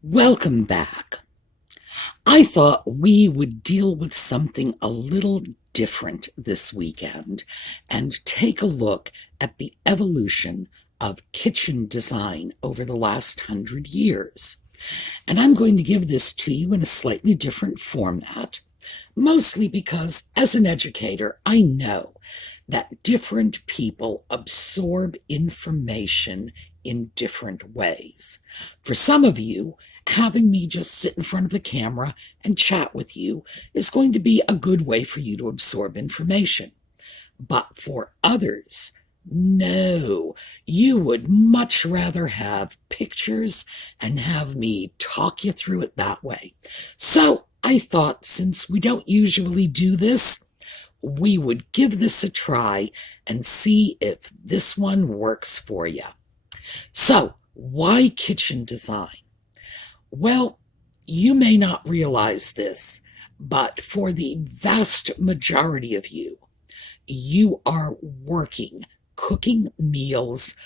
Welcome back. I thought we would deal with something a little different this weekend and take a look at the evolution of kitchen design over the last 100 years. And I'm going to give this to you in a slightly different format, mostly because as an educator, I know that different people absorb information in different ways. For some of you, having me just sit in front of the camera and chat with you is going to be a good way for you to absorb information. But for others, no, you would much rather have pictures and have me talk you through it that way. So I thought, since we don't usually do this, we would give this a try and see if this one works for you. So, why kitchen design? Well, you may not realize this, but for the vast majority of you, you are working, cooking meals,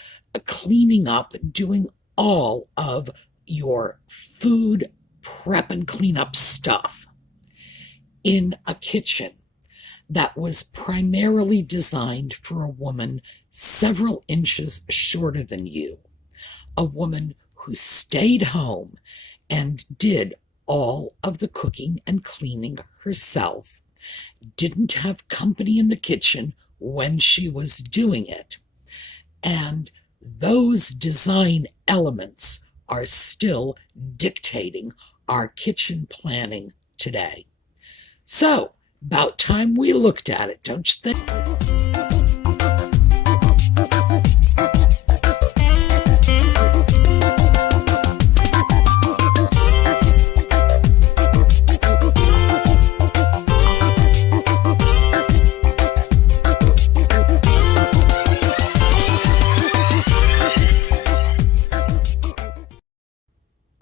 cleaning up, doing all of your food prep and cleanup stuff in a kitchen that was primarily designed for a woman several inches shorter than you, a woman who stayed home and did all of the cooking and cleaning herself, didn't have company in the kitchen when she was doing it, and those design elements are still dictating our kitchen planning today. So, about time we looked at it, don't you think?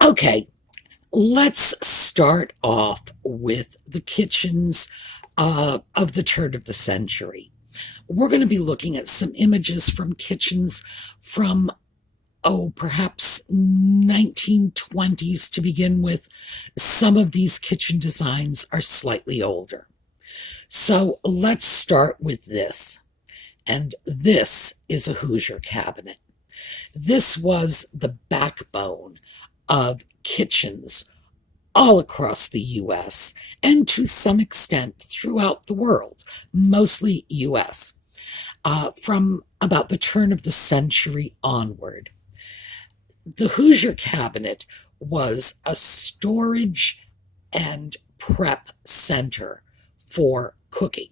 Okay, let's start off with the kitchens of the turn of the century. We're going to be looking at some images from kitchens from, perhaps 1920s to begin with. Some of these kitchen designs are slightly older. So let's start with this. And this is a Hoosier cabinet. This was the backbone of kitchens all across the U.S. and to some extent throughout the world, mostly U.S., from about the turn of the century onward. The Hoosier cabinet was a storage and prep center for cooking,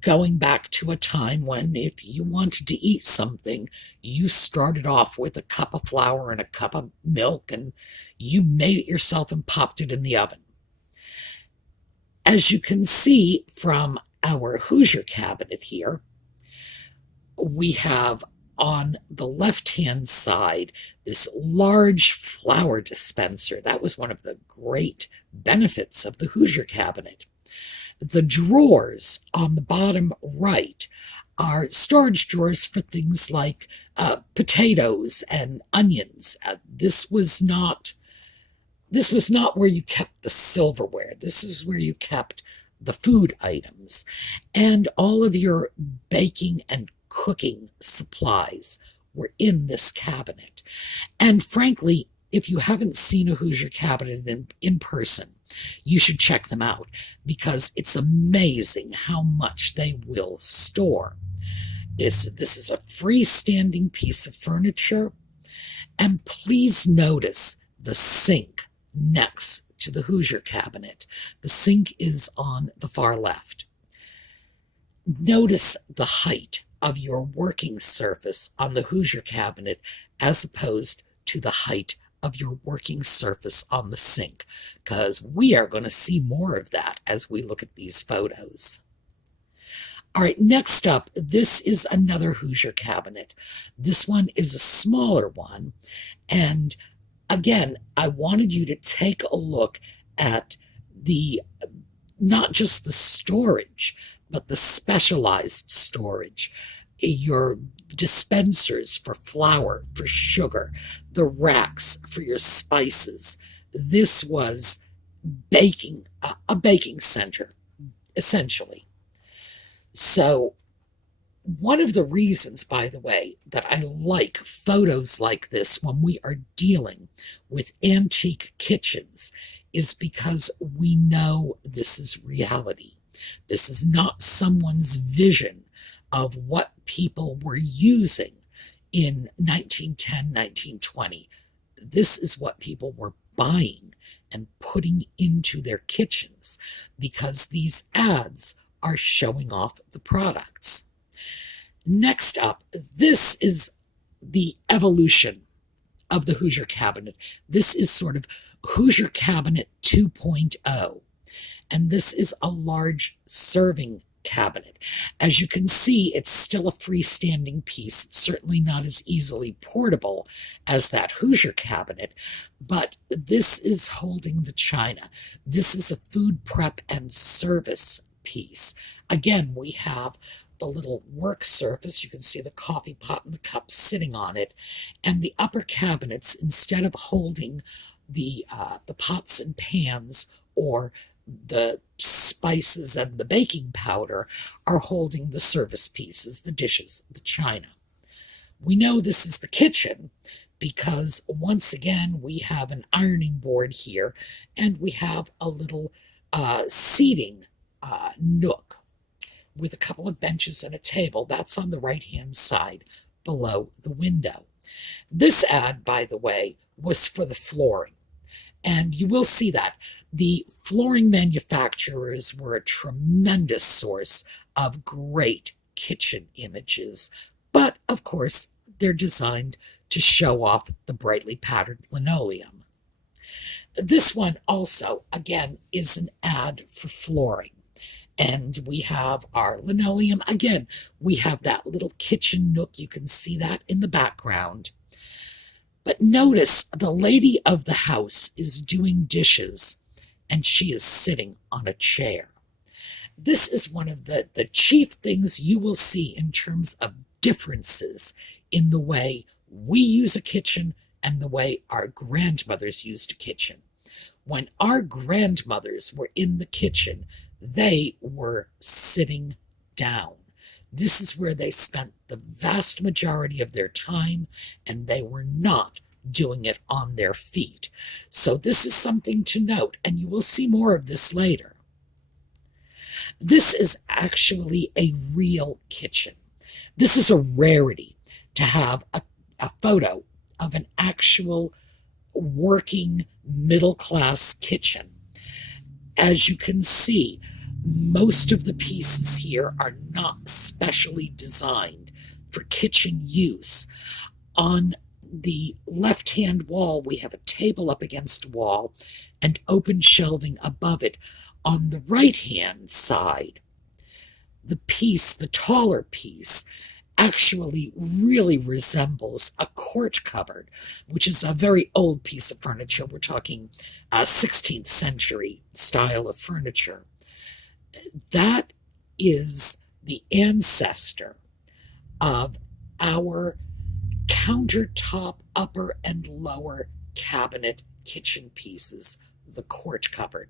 going back to a time when if you wanted to eat something, you started off with a cup of flour and a cup of milk, and you made it yourself and popped it in the oven. As you can see from our Hoosier cabinet here, we have on the left-hand side this large flour dispenser. That was one of the great benefits of the Hoosier cabinet. The drawers on the bottom right are storage drawers for things like potatoes and onions. This was not where you kept the silverware. This is where you kept the food items. And all of your baking and cooking supplies were in this cabinet. And frankly, if you haven't seen a Hoosier cabinet in person, you should check them out, because it's amazing how much they will store. This is a freestanding piece of furniture, and please notice the sink next to the Hoosier cabinet. The sink is on the far left. Notice the height of your working surface on the Hoosier cabinet as opposed to the height of your working surface on the sink, because we are going to see more of that as we look at these photos. All right, next up, this is another Hoosier cabinet. This one is a smaller one, and again, I wanted you to take a look at not just the storage, but the specialized storage. Your dispensers for flour, for sugar, the racks for your spices, This was baking, a baking center, essentially. So one of the reasons, by the way, that I like photos like this when we are dealing with antique kitchens is because we know this is reality. This is not someone's vision of what people were using in 1910, 1920. This is what people were buying and putting into their kitchens because these ads are showing off the products. Next up, this is the evolution of the Hoosier cabinet. This is sort of Hoosier cabinet 2.0, and this is a large serving cabinet. As you can see, it's still a freestanding piece. It's certainly not as easily portable as that Hoosier cabinet, but this is holding the china. This is a food prep and service piece. Again, we have the little work surface. You can see the coffee pot and the cups sitting on it, and the upper cabinets, instead of holding the pots and pans or the spices and the baking powder, are holding the service pieces, the dishes, the china. We know this is the kitchen because once again we have an ironing board here, and we have a little seating nook with a couple of benches and a table. That's on the right-hand side below the window. This ad, by the way, was for the flooring. And you will see that the flooring manufacturers were a tremendous source of great kitchen images. But, of course, they're designed to show off the brightly patterned linoleum. This one also, again, is an ad for flooring. And we have our linoleum. Again, we have that little kitchen nook. You can see that in the background. But notice the lady of the house is doing dishes, and she is sitting on a chair. This is one of the chief things you will see in terms of differences in the way we use a kitchen and the way our grandmothers used a kitchen. When our grandmothers were in the kitchen, they were sitting down. This is where they spent the vast majority of their time, and they were not doing it on their feet. So this is something to note, and you will see more of this later. This is actually a real kitchen. This is a rarity to have a photo of an actual working middle-class kitchen. As you can see, most of the pieces here are not specially designed for kitchen use. On the left-hand wall, we have a table up against a wall and open shelving above it. On the right-hand side, the piece, the taller piece, actually really resembles a quart cupboard, which is a very old piece of furniture. We're talking 16th century style of furniture. That is the ancestor of our countertop upper and lower cabinet kitchen pieces, the quart cupboard.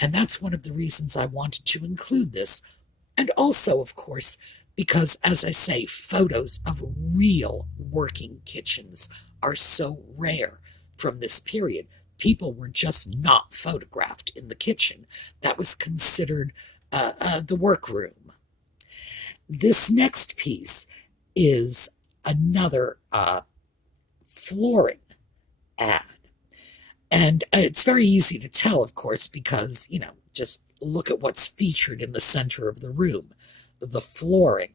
And that's one of the reasons I wanted to include this. And also, of course, because, as I say, photos of real working kitchens are so rare from this period. People were just not photographed in the kitchen. That was considered the workroom. This next piece is another flooring ad. And it's very easy to tell, of course, because, just look at what's featured in the center of the room, the flooring.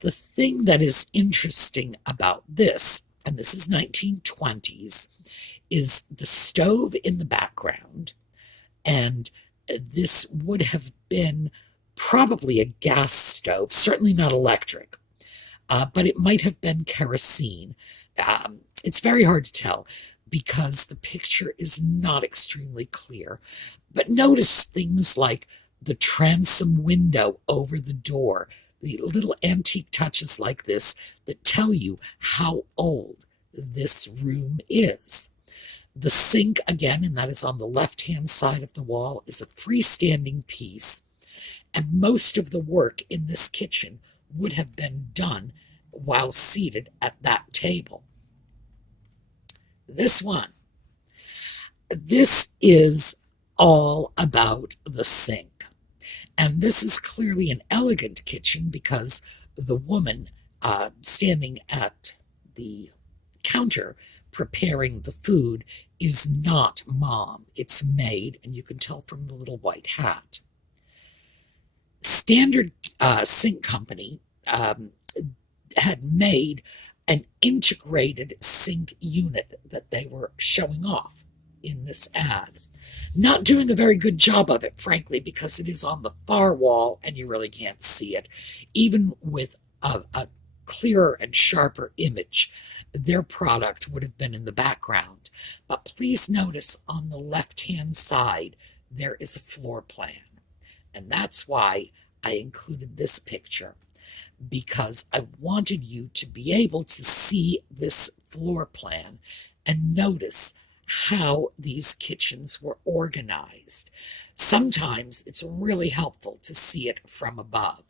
The thing that is interesting about this, and this is 1920s, is the stove in the background, and this would have been probably a gas stove, certainly not electric, but it might have been kerosene. It's very hard to tell because the picture is not extremely clear. But notice things like the transom window over the door, the little antique touches like this that tell you how old this room is. The sink, again, and that is on the left-hand side of the wall, is a freestanding piece, and most of the work in this kitchen would have been done while seated at that table. This one, this is all about the sink. And this is clearly an elegant kitchen because the woman standing at the counter preparing the food is not mom. It's maid, and you can tell from the little white hat. Standard Sink Company had made an integrated sink unit that they were showing off in this ad. Not doing a very good job of it, frankly, because it is on the far wall and you really can't see it. Even with a clearer and sharper image, their product would have been in the background. But please notice on the left-hand side, there is a floor plan. And that's why I included this picture, because I wanted you to be able to see this floor plan and notice how these kitchens were organized. Sometimes it's really helpful to see it from above.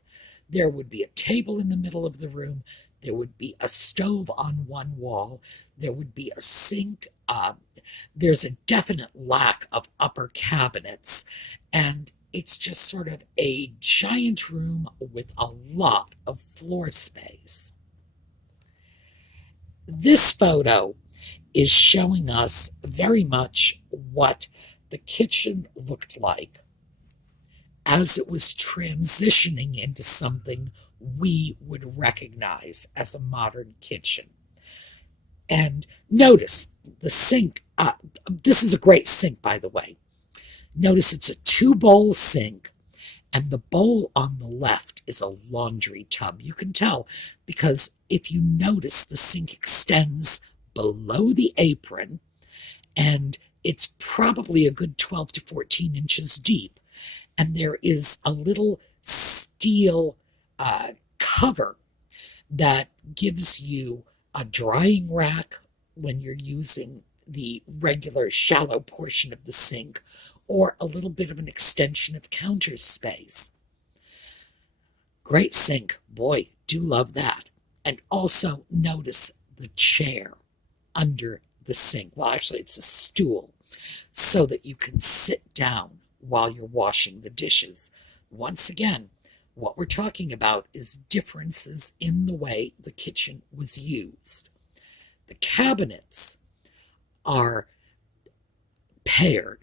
There would be a table in the middle of the room. There would be a stove on one wall. There would be a sink. There's a definite lack of upper cabinets. And it's just sort of a giant room with a lot of floor space. This photo is showing us very much what the kitchen looked like as it was transitioning into something we would recognize as a modern kitchen. And notice the sink. This is a great sink, by the way. Notice it's a 2-bowl sink, and the bowl on the left is a laundry tub. You can tell because if you notice, the sink extends below the apron, and it's probably a good 12 to 14 inches deep. And there is a little steel cover that gives you a drying rack when you're using the regular shallow portion of the sink, or a little bit of an extension of counter space. Great sink. Boy, do love that. And also notice the chair under the sink. Well, actually, it's a stool so that you can sit down while you're washing the dishes. Once again, what we're talking about is differences in the way the kitchen was used. The cabinets are paired.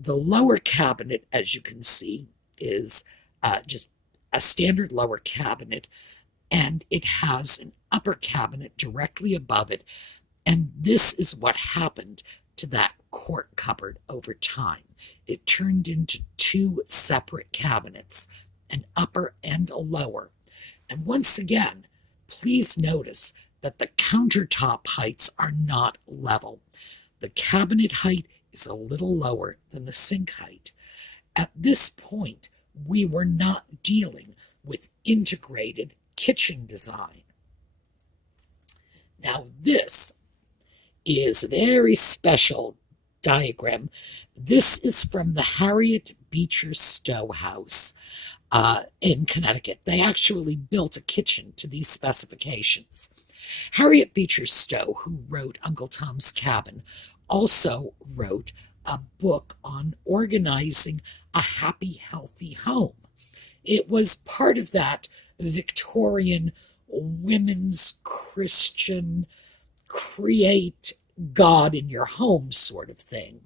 The lower cabinet, as you can see, is just a standard lower cabinet, and it has an upper cabinet directly above it. And this is what happened to that quart cupboard over time. It turned into 2 separate cabinets, an upper and a lower. And once again, please notice that the countertop heights are not level. The cabinet height is a little lower than the sink height. At this point, we were not dealing with integrated kitchen design. Now this is a very special diagram. This is from the Harriet Beecher Stowe house in Connecticut. They actually built a kitchen to these specifications. Harriet Beecher Stowe, who wrote Uncle Tom's Cabin, also wrote a book on organizing a happy, healthy home. It was part of that Victorian women's Christian create God in your home sort of thing.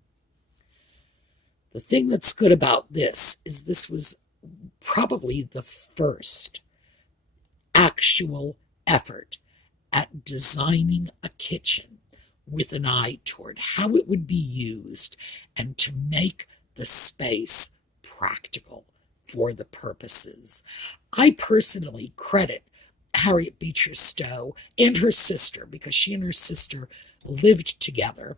The thing that's good about this is this was probably the first actual effort at designing a kitchen with an eye toward how it would be used and to make the space practical for the purposes. I personally credit Harriet Beecher Stowe and her sister, because she and her sister lived together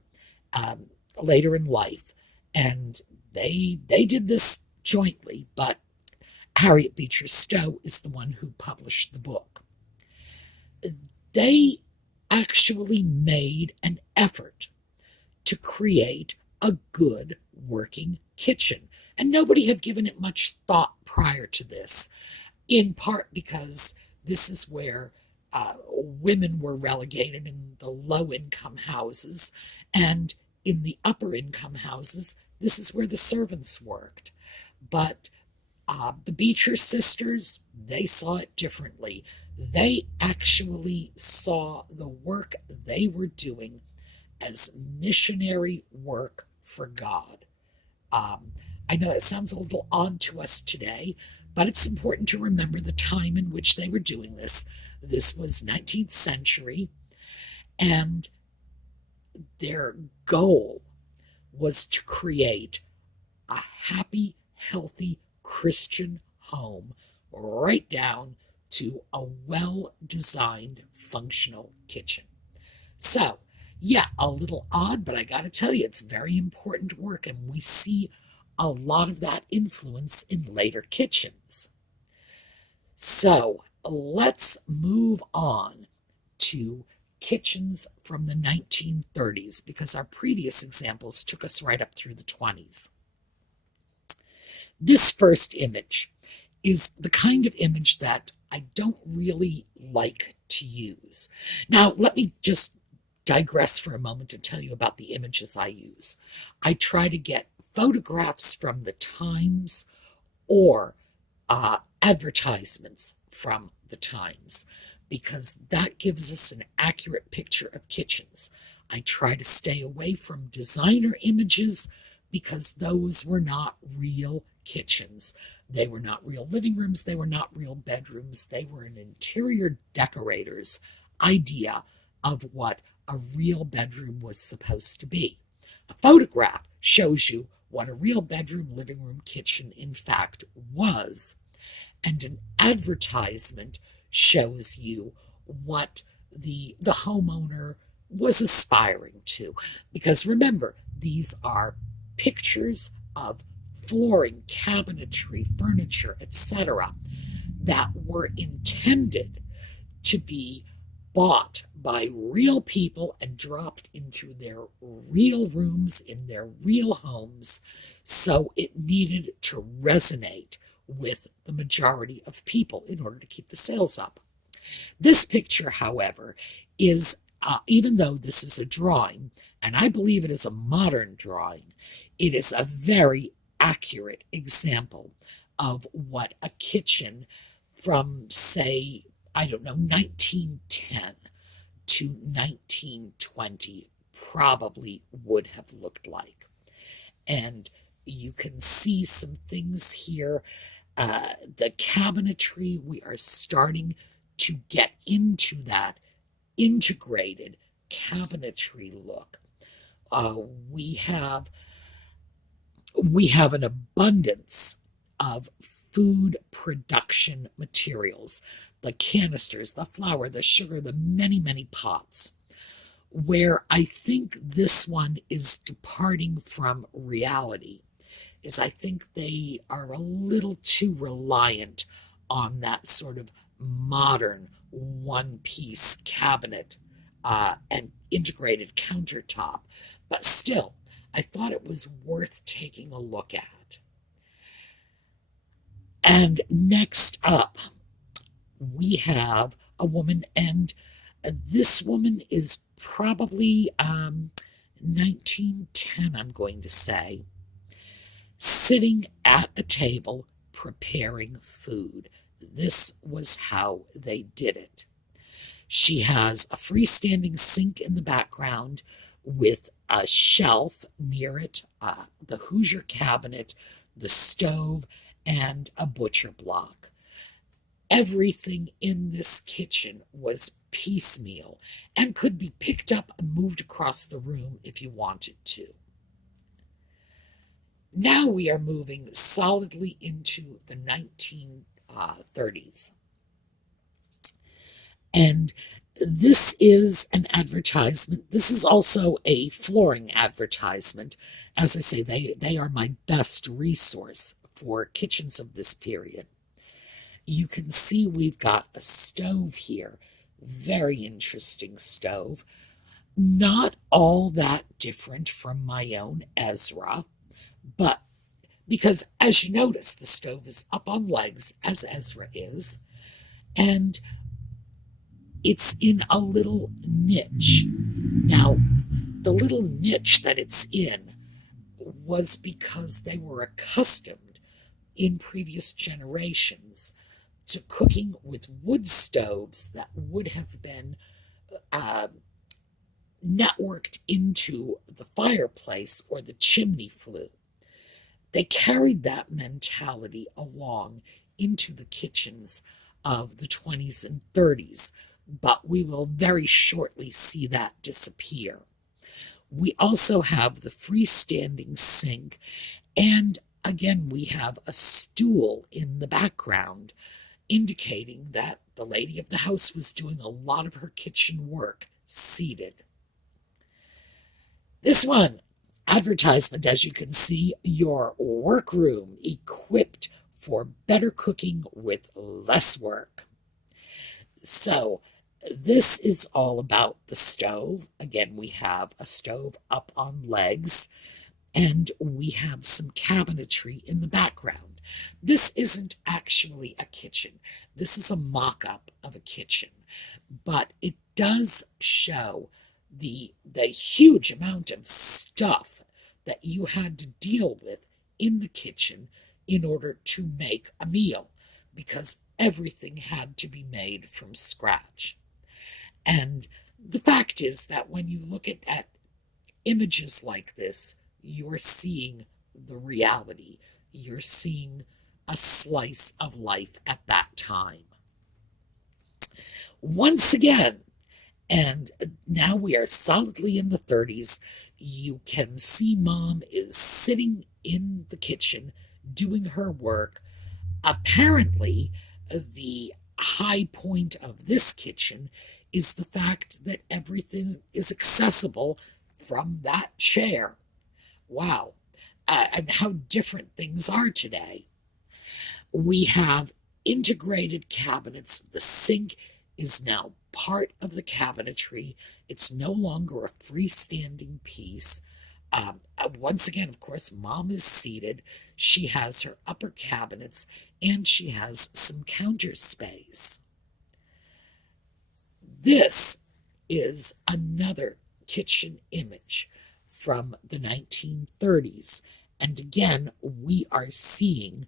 later in life, and they did this jointly, but Harriet Beecher Stowe is the one who published the book. They actually made an effort to create a good working kitchen. And nobody had given it much thought prior to this, in part because this is where women were relegated in the low-income houses, and in the upper-income houses, this is where the servants worked. But the Beecher sisters, they saw it differently. They actually saw the work they were doing as missionary work for God. I know it sounds a little odd to us today, but it's important to remember the time in which they were doing this. This was 19th century, and their goal was to create a happy, healthy Christian home, right down to a well-designed, functional kitchen. So, yeah, a little odd, but I gotta tell you, it's very important work, and we see a lot of that influence in later kitchens. So, let's move on to kitchens from the 1930s, because our previous examples took us right up through the 20s. This first image is the kind of image that I don't really like to use. Now, let me just digress for a moment and tell you about the images I use. I try to get photographs from the Times or advertisements from the Times, because that gives us an accurate picture of kitchens. I try to stay away from designer images because those were not real kitchens. They were not real living rooms. They were not real bedrooms. They were an interior decorator's idea of what a real bedroom was supposed to be. A photograph shows you what a real bedroom, living room, kitchen, in fact, was. And an advertisement shows you what the homeowner was aspiring to. Because remember, these are pictures of flooring, cabinetry, furniture, etc., that were intended to be bought by real people and dropped into their real rooms in their real homes, so it needed to resonate with the majority of people in order to keep the sales up. This picture, however, is, even though this is a drawing, and I believe it is a modern drawing, it is a very accurate example of what a kitchen from, say, 1910 to 1920 probably would have looked like. And you can see some things here. The cabinetry, we are starting to get into that integrated cabinetry look. We have an abundance of food production materials, the canisters, the flour, the sugar, the many, many pots. Where I think this one is departing from reality is I think they are a little too reliant on that sort of modern one-piece cabinet and integrated countertop. But still, I thought it was worth taking a look at. And next up, we have a woman, and this woman is probably 1910, I'm going to say, sitting at a table preparing food. This was how they did it. She has a freestanding sink in the background with a shelf near it, the Hoosier cabinet, the stove, and a butcher block. Everything in this kitchen was piecemeal and could be picked up and moved across the room if you wanted to. Now we are moving solidly into the 1930s. And this is an advertisement. This is also a flooring advertisement. As I say, they are my best resource for kitchens of this period. You can see we've got a stove here. Very interesting stove. Not all that different from my own Ezra, but because, as you notice, the stove is up on legs, as Ezra is, and it's in a little niche. Now, the little niche that it's in was because they were accustomed in previous generations to cooking with wood stoves that would have been networked into the fireplace or the chimney flue. They carried that mentality along into the kitchens of the 20s and 30s, but we will very shortly see that disappear. We also have the freestanding sink, and again, we have a stool in the background, indicating that the lady of the house was doing a lot of her kitchen work seated. This one, advertisement, as you can see, your workroom equipped for better cooking with less work. So this is all about the stove. Again, we have a stove up on legs, and we have some cabinetry in the background. This isn't actually a kitchen. This is a mock-up of a kitchen, but it does show the huge amount of stuff that you had to deal with in the kitchen in order to make a meal, because everything had to be made from scratch. And the fact is that when you look at images like this, you're seeing the reality. You're seeing a slice of life at that time. Once again, and now we are solidly in the 30s, you can see Mom is sitting in the kitchen doing her work. Apparently, the high point of this kitchen is the fact that everything is accessible from that chair. Wow. And how different things are today. We have integrated cabinets. The sink is now part of the cabinetry. It's no longer a freestanding piece. Once again, of course, Mom is seated. She has her upper cabinets, and she has some counter space. This is another kitchen image from the 1930s. And again, we are seeing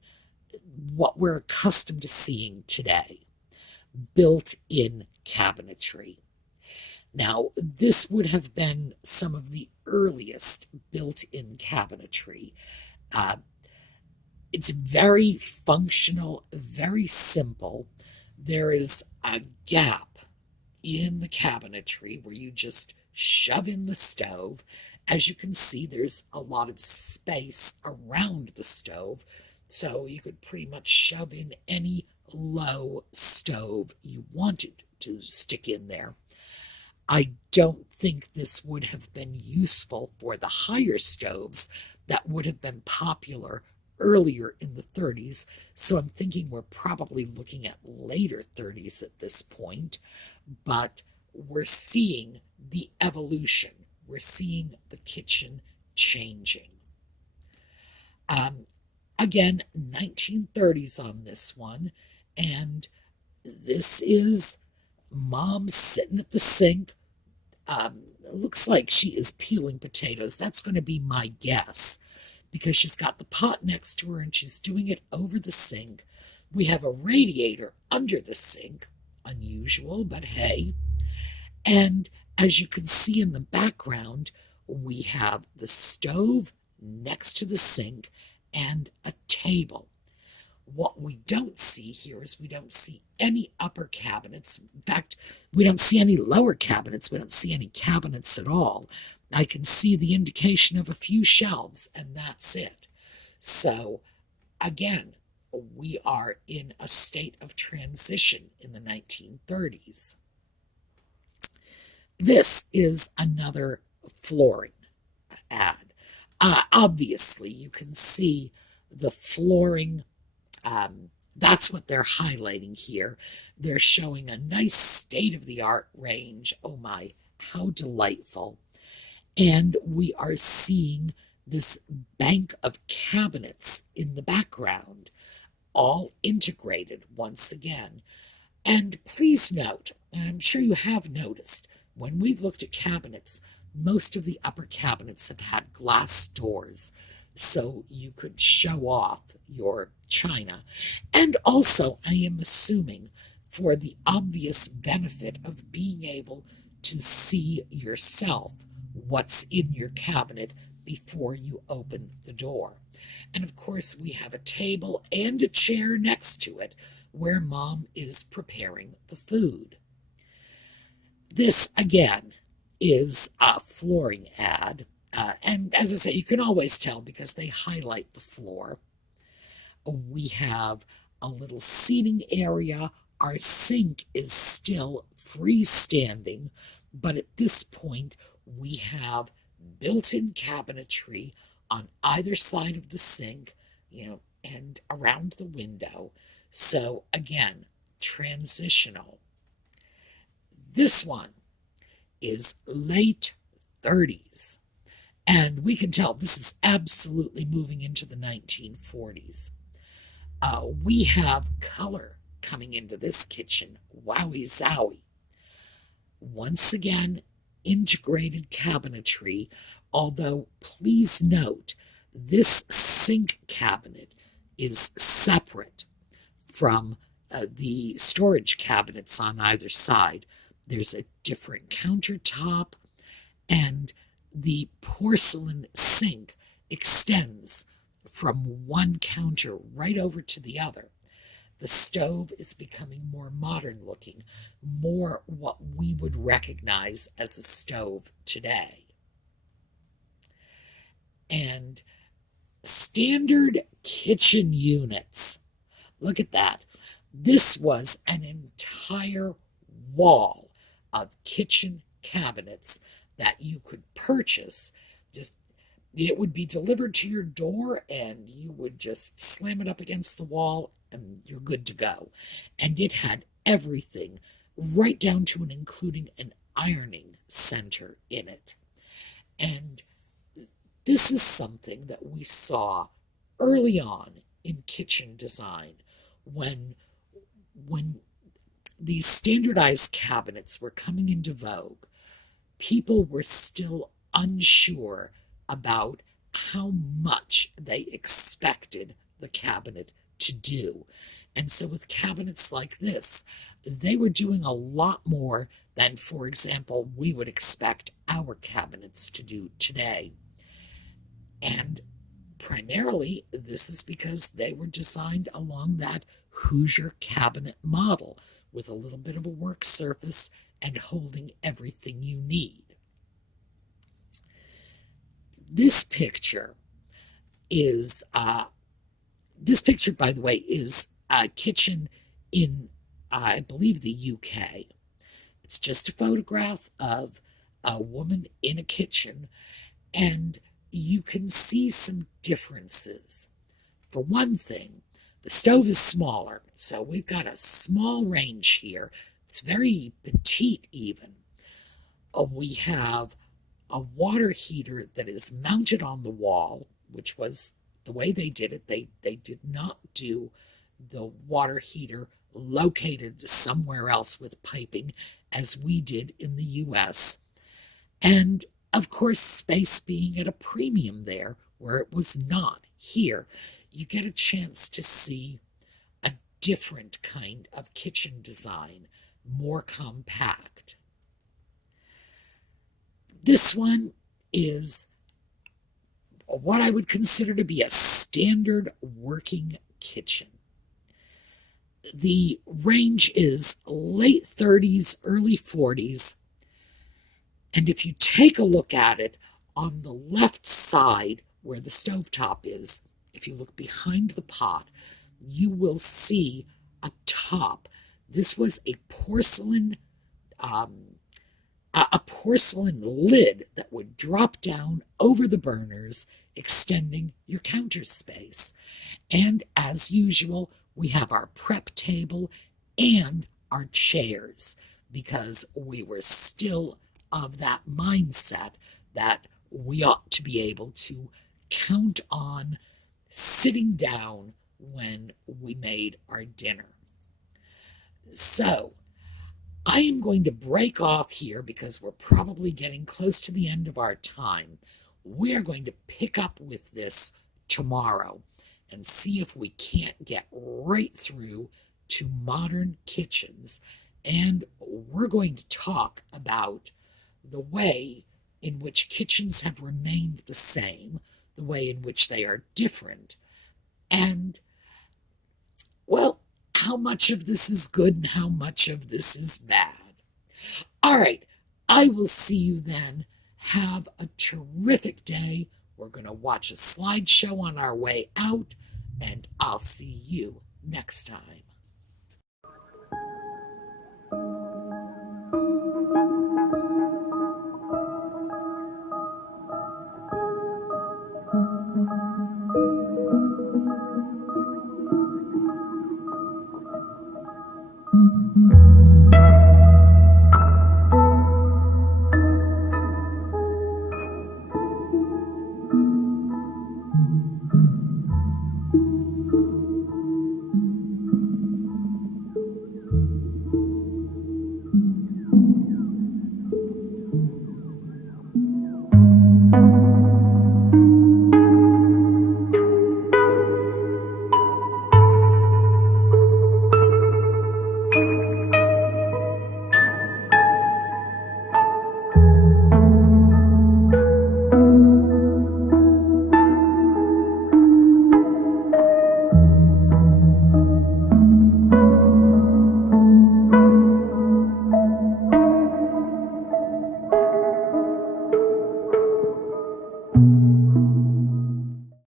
what we're accustomed to seeing today. Built-in cabinetry. Now, this would have been some of the earliest built-in cabinetry. It's very functional, very simple. There is a gap in the cabinetry where you just shove in the stove. As you can see, there's a lot of space around the stove, so you could pretty much shove in any low stove you wanted to stick in there. I don't think this would have been useful for the higher stoves that would have been popular earlier in the 30s, so I'm thinking we're probably looking at later 30s at this point, but we're seeing the evolution. We're seeing the kitchen changing. Again, 1930s on this one, and this is Mom sitting at the sink. It looks like she is peeling potatoes. That's going to be my guess, because she's got the pot next to her and she's doing it over the sink. We have a radiator under the sink. Unusual, but hey. And as you can see in the background, we have the stove next to the sink and a table. What we don't see here is we don't see any upper cabinets. In fact, we don't see any lower cabinets. We don't see any cabinets at all. I can see the indication of a few shelves, and that's it. So, again, we are in a state of transition in the 1930s. This is another flooring ad. Obviously, you can see the flooring. That's what they're highlighting here. They're showing a nice state-of-the-art range. Oh my, How delightful. And we are seeing this bank of cabinets in the background, all integrated once again. And please note, and I'm sure you have noticed, when we've looked at cabinets, most of the upper cabinets have had glass doors, so you could show off your china. And also, I am assuming, for the obvious benefit of being able to see yourself what's in your cabinet before you open the door. And of course, we have a table and a chair next to it where Mom is preparing the food. This, again, is a flooring ad. And as I say, you can always tell because they highlight the floor. We have a little seating area. Our sink is still freestanding, but at this point, we have built-in cabinetry on either side of the sink, and around the window. So again, transitional. This one is late 30s, and we can tell this is absolutely moving into the 1940s. We have color coming into this kitchen. Wowie zowie. Once again, integrated cabinetry, although please note, this sink cabinet is separate from the storage cabinets on either side. There's a different countertop, and the porcelain sink extends from one counter right over to the other. The stove is becoming more modern looking, more what we would recognize as a stove today. And standard kitchen units. Look at that. This was an entire wall of kitchen cabinets that you could purchase. It would be delivered to your door, and you would just slam it up against the wall and you're good to go. And it had everything, right down to and including an ironing center in it. And this is something that we saw early on in kitchen design when these standardized cabinets were coming into vogue. People were still unsure about how much they expected the cabinet to do. And so with cabinets like this, they were doing a lot more than, for example, we would expect our cabinets to do today. And primarily, this is because they were designed along that Hoosier cabinet model with a little bit of a work surface and holding everything you need. This picture, by the way, is a kitchen in, I believe, the UK. It's just a photograph of a woman in a kitchen, and you can see some differences. For one thing, the stove is smaller, so we've got a small range here. It's very petite even. We have a water heater that is mounted on the wall, which was the way they did it. They did not do the water heater located somewhere else with piping as we did in the US. And of course, space being at a premium there where it was not here. You get a chance to see a different kind of kitchen design, more compact. This one is what I would consider to be a standard working kitchen. The range is late 30s, early 40s. And if you take a look at it on the left side where the stovetop is, if you look behind the pot, you will see a top. This was a porcelain lid that would drop down over the burners, extending your counter space. And as usual, we have our prep table and our chairs because we were still of that mindset that we ought to be able to count on sitting down when we made our dinner. So, I am going to break off here because we're probably getting close to the end of our time. We're going to pick up with this tomorrow and see if we can't get right through to modern kitchens. And we're going to talk about the way in which kitchens have remained the same, the way in which they are different, and, well, how much of this is good and how much of this is bad. All right, I will see you then. Have a terrific day. We're going to watch a slideshow on our way out, and I'll see you next time.